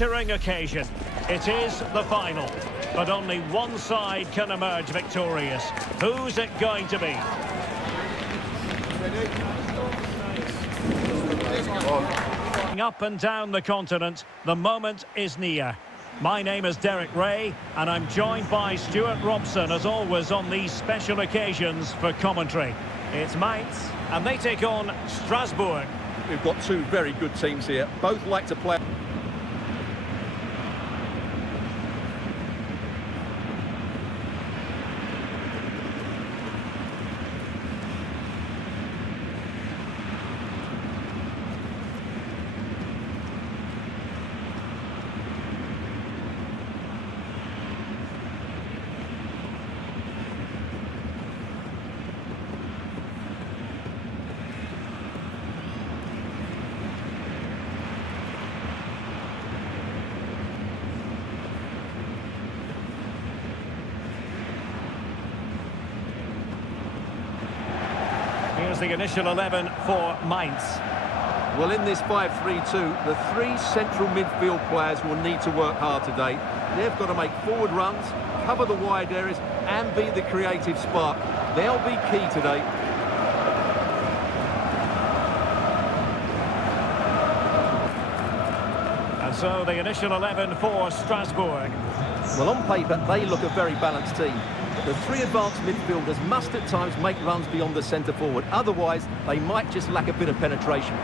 Entering occasion. It is the final, but only one side can emerge victorious. Who's it going to be? Up and down the continent, the moment is near. My name is Derek Ray, and I'm joined by Stuart Robson, as always, on these special occasions for commentary. It's Mainz, and they take on Strasbourg. We've got two very good teams here. Both like to play. Here's the initial 11 for Mainz. Well, in this 5-3-2, the three central midfield players will need to work hard today. They've got to make forward runs, cover the wide areas, and be the creative spark. They'll be key today. And so the initial 11 for Strasbourg. Well, on paper, they look a very balanced team. The three advanced midfielders must at times make runs beyond the centre forward. Otherwise, they might just lack a bit of penetration.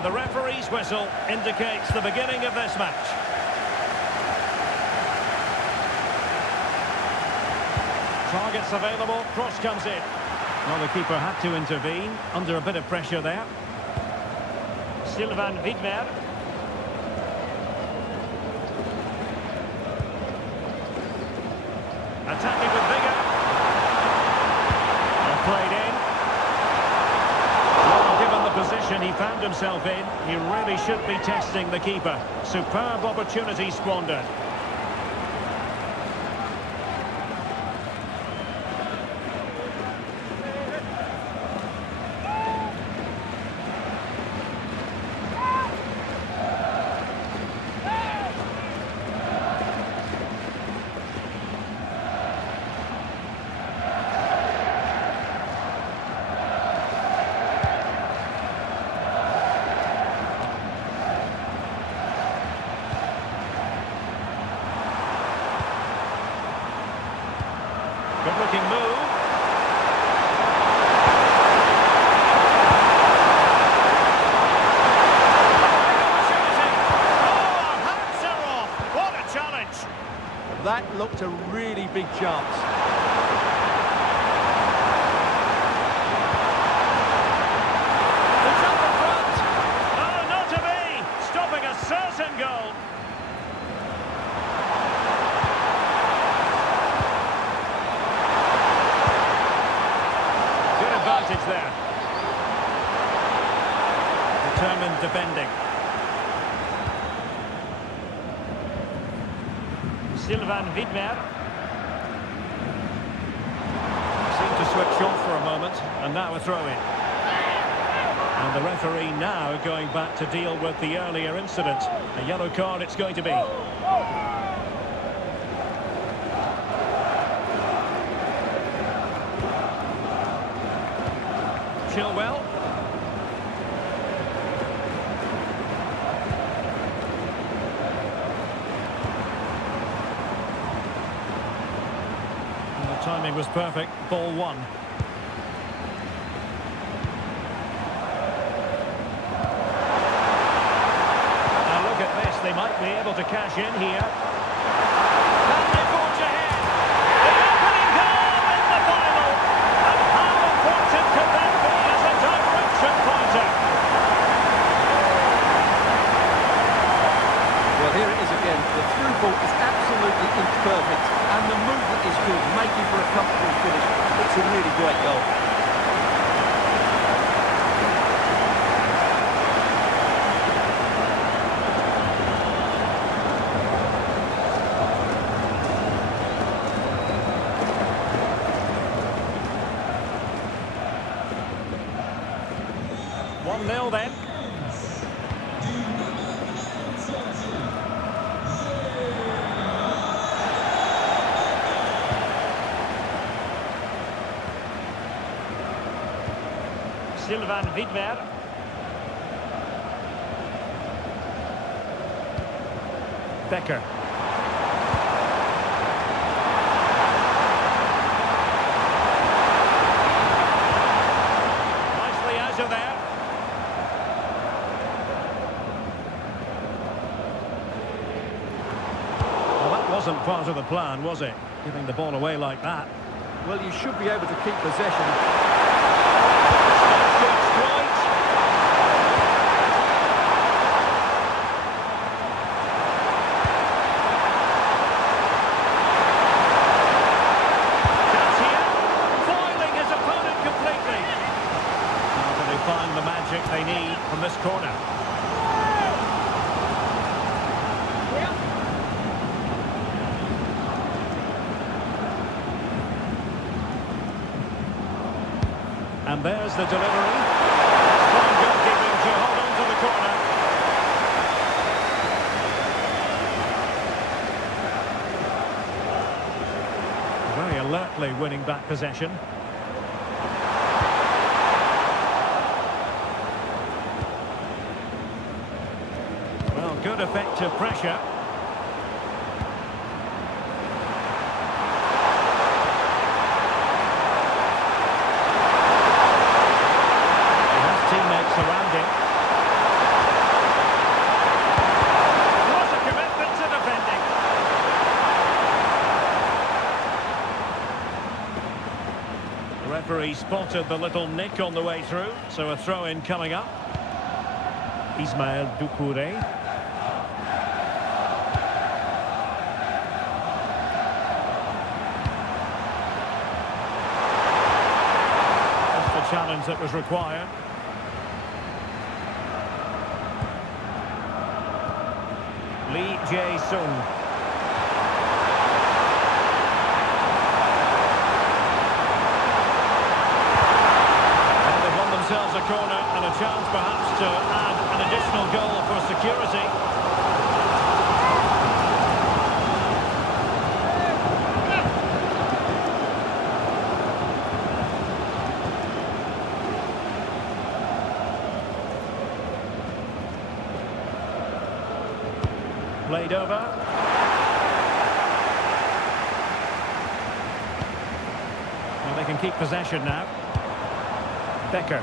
The referee's whistle indicates the beginning of this match. Targets available, cross comes in. Well, the keeper had to intervene, under a bit of pressure there. Sylvain Widmer. Attacking with vigour. And played in. Given the position he found himself in, he really should be testing the keeper. Superb opportunity squandered. Good-looking move. Oh, hands are off. What a challenge. That looked a really big chance. The jump in front. Oh, not to be. Stopping a certain goal. There. Determined defending. Sylvain Widmer. Seemed to switch off for a moment, and now a throw-in. And the referee now going back to deal with the earlier incident. A yellow card it's going to be. Chilwell. And the timing was perfect. Ball one. Now look at this. They might be able to cash in here. And they forge ahead. The opening goal in the final. And how important could that be as a direction pointer? Well, here it is again. The through ball is absolutely imperfect, and the movement is good, making for a goal. One 0 then. Sylvain Widmer. Becker. Nicely out of there. Well, that wasn't part of the plan, was it? Giving the ball away like that. Well, you should be able to keep possession. Good exploit. Chance here. Foiling his opponent completely. How can they find the magic they need from this corner? And there's the delivery. Strong goalkeeping to hold on to the corner. Very alertly winning back possession. Well, good effective pressure. Teammates around him. What a commitment to defending. The referee spotted the little nick on the way through, so a throw-in coming up. Ismail Doucouré. That's the challenge that was required. Lee Jae-sung. And they've won themselves a corner and a chance perhaps to add an additional goal for security. Played over. Well, they can keep possession now. Becker.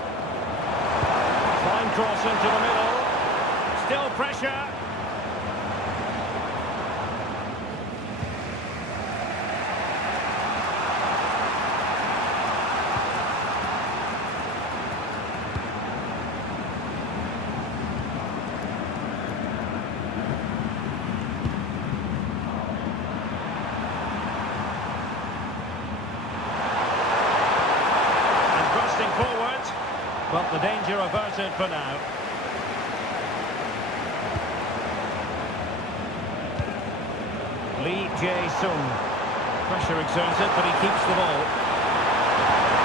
Fine cross into the middle. Still pressure. But the danger averted for now. Lee Jae-sung. Pressure exerted, but he keeps the ball.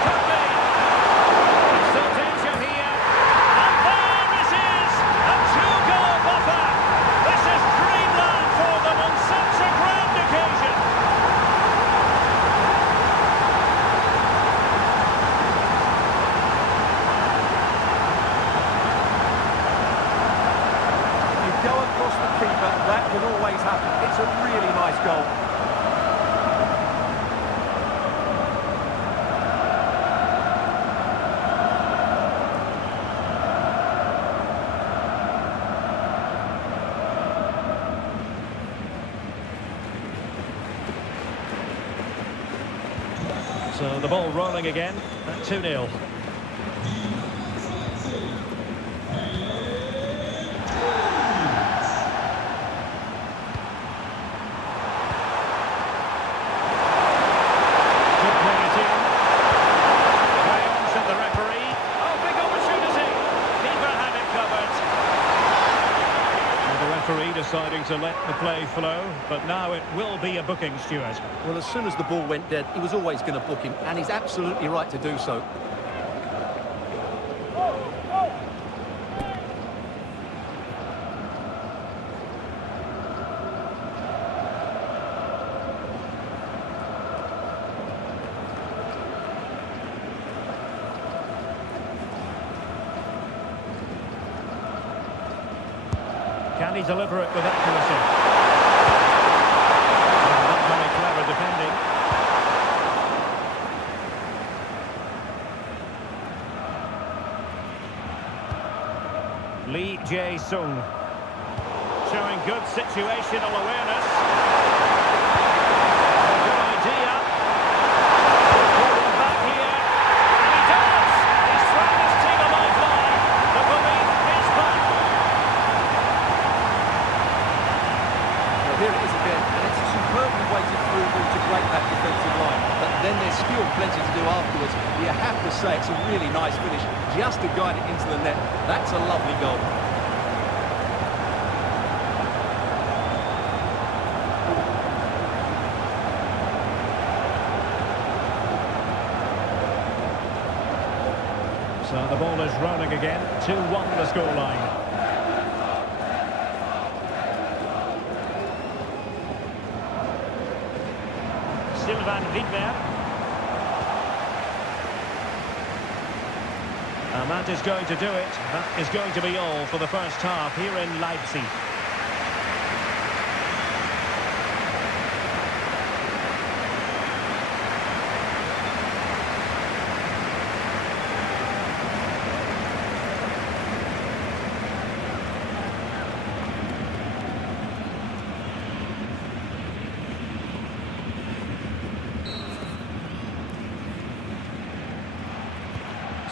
Could be! There's still danger here. And there it is! A two-goal buffer! This is dreamland for them on such a grand occasion! Keeper, that can always happen. It's a really nice goal. So the ball rolling again at 2-0. going to let the play flow, but now it will be a booking, Stuart. Well, as soon as the ball went dead, he was always going to book him, and he's absolutely right to do so. Can he deliver it with accuracy? Not very clever defending. Lee Jae-sung showing good situational awareness. Good idea. Pull him back here. And he does! He's thrown his team a lifeline. The belief is back. Here it is again, and it's a superbly weighted through ball to break that defensive line. But then there's still plenty to do afterwards. You have to say it's a really nice finish, just to guide it into the net. That's a lovely goal. So the ball is rolling again. 2-1 the scoreline. Sylvain Widmer. And that is going to do it. That is going to be all for the first half here in Leipzig.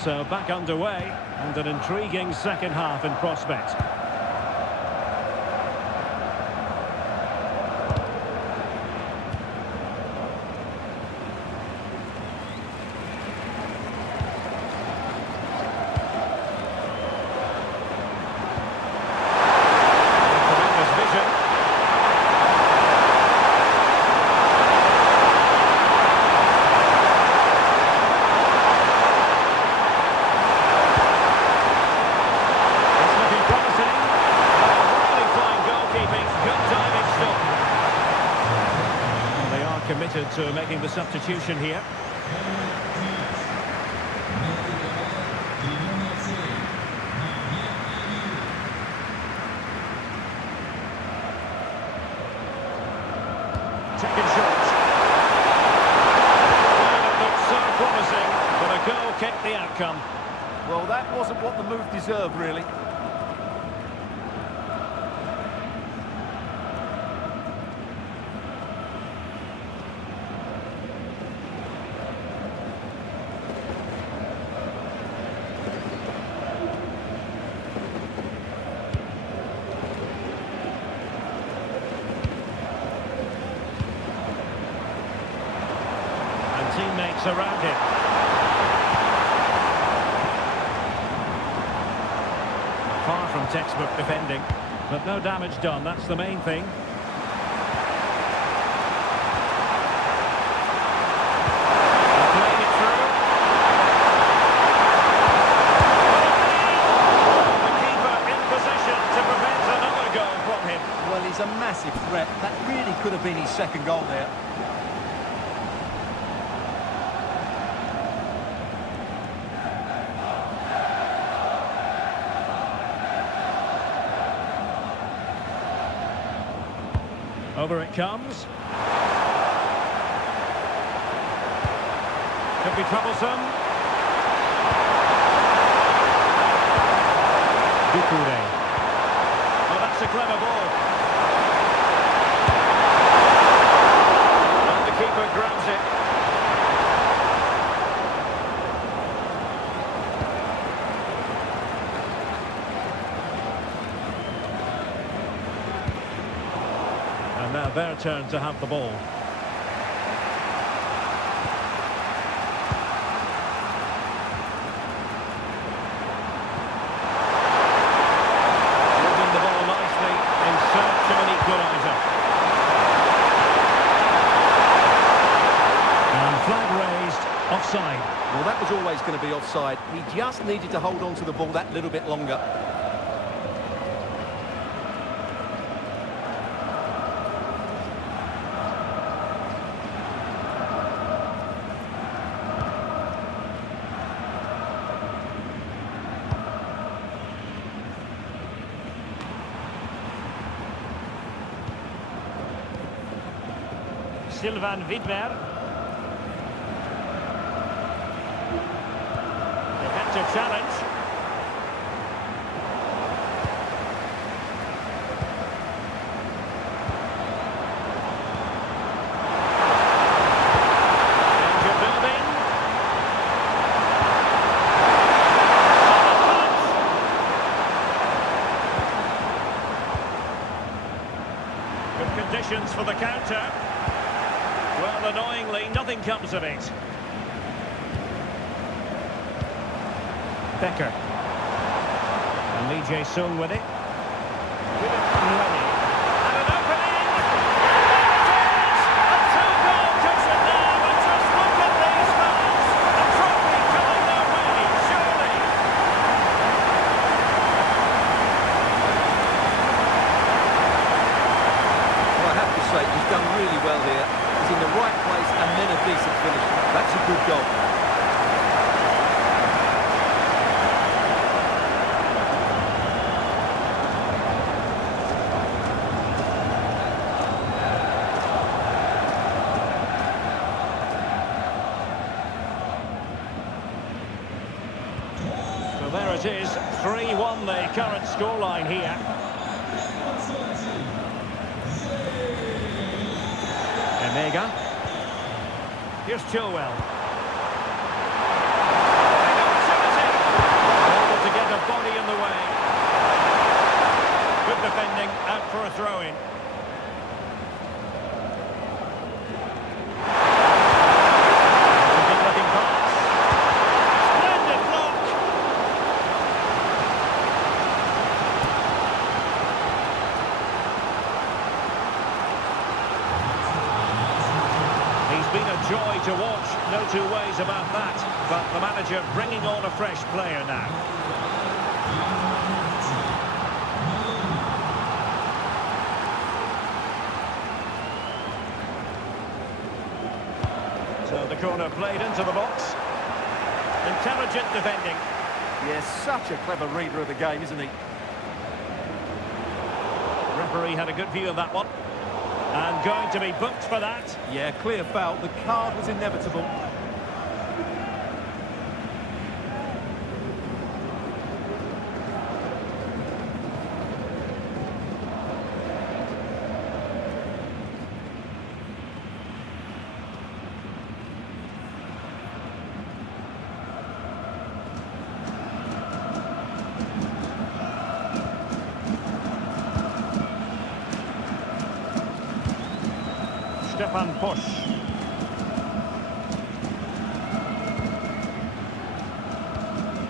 So back underway, and an intriguing second half in prospect. Tremendous vision. Committed to making the substitution here. Second shot. It looked so promising, but a goal kept the outcome. Well, that wasn't what the move deserved, really. Teammates around him. Far from textbook defending, but no damage done, that's the main thing. Playing it through. The keeper in position to prevent another goal from him. Well, he's a massive threat. That really could have been his second goal there. Over it comes. Could be troublesome. Ducouré. Oh, that's a clever ball. And the keeper grabs it. And now their turn to have the ball. Moving the ball nicely in search of an equaliser. Offside. Well, that was always going to be offside. He just needed to hold on to the ball that little bit longer. Sylvain Widmer. Defensive challenge. Danger building. Good conditions for the counter. Well, annoyingly, nothing comes of it. Becker. And Lee Jae-sung with it. With it from Lenny. And an opening! And there it is! A two-goal cushion now, and just look at these fans! A trophy coming their way, surely! Well, I have to say, he's done really well here. He's in the right place and then a decent finish. That's a good goal. So there it is, 3-1 the current scoreline here. Emega. Here's Chilwell. Big opportunity. Able to get a body in the way. Good defending, out for a throw-in. Good-looking pass. Splendid block. He's been a joy to watch, no two ways about that. But the manager bringing on a fresh player now. So the corner played into the box. Intelligent defending. Yes, such a clever reader of the game, isn't he? Referee had a good view of that one. And going to be booked for that. Yeah, clear foul. The card was inevitable. Stefan Pusch.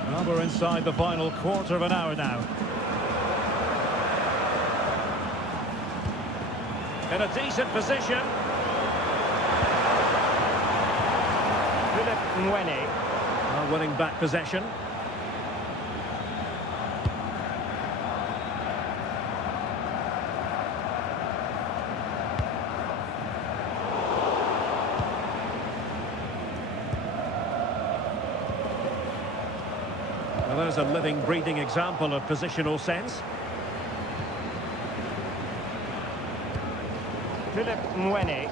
Well, we're inside the final quarter of an hour now. In a decent position. Philip Mwene. Well, winning back possession. Well, there's a living, breathing example of positional sense. Philip Mwene.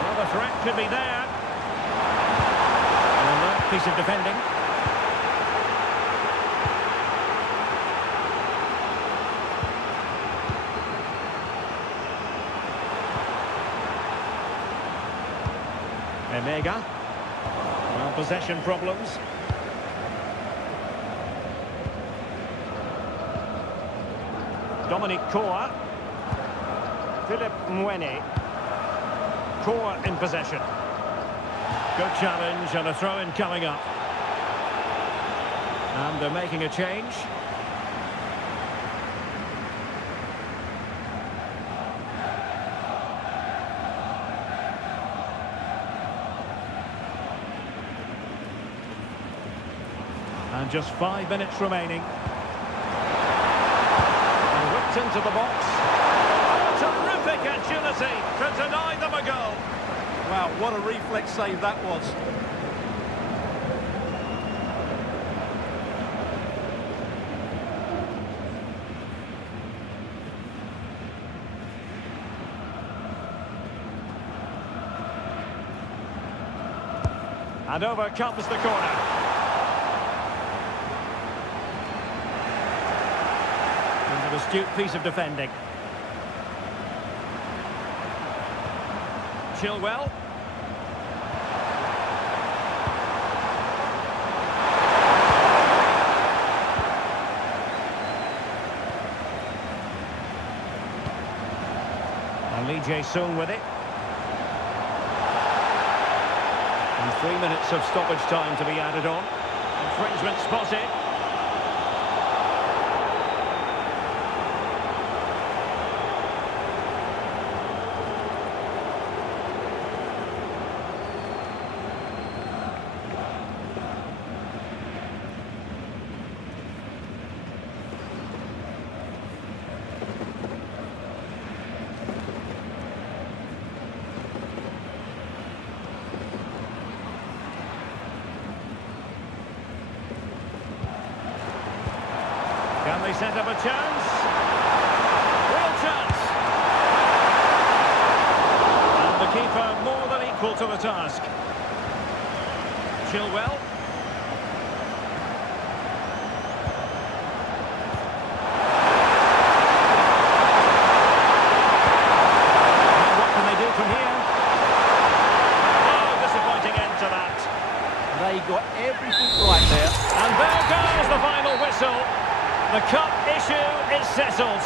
Well, the threat could be there. An alert piece of defending. Emega. Well, possession problems. Dominic Koa. Philip Mwene. Koa in possession. Good challenge and a throw-in coming up. And they're making a change. And just 5 minutes remaining. And whipped into the box. Terrific agility to deny them a goal. Wow, what a reflex save that was. And over comes the corner. And an astute piece of defending. Chilwell. And Lee Jae-sung with it. And 3 minutes of stoppage time to be added on. Infringement spotted. Can they set up a chance? Real chance! And the keeper more than equal to the task. Chilwell. And what can they do from here? Oh, disappointing end to that. They got everything right there. And there goes the final whistle. The cup issue is settled.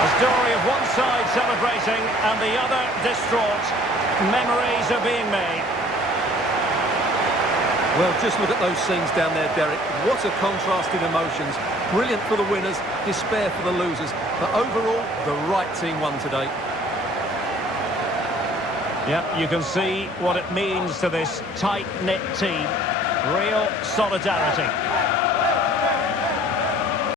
A story of one side celebrating and the other distraught. Memories are being made. Well, just look at those scenes down there, Derek. What a contrast in emotions. Brilliant for the winners, despair for the losers. But overall, the right team won today. Yep, you can see what it means to this tight-knit team. Real solidarity.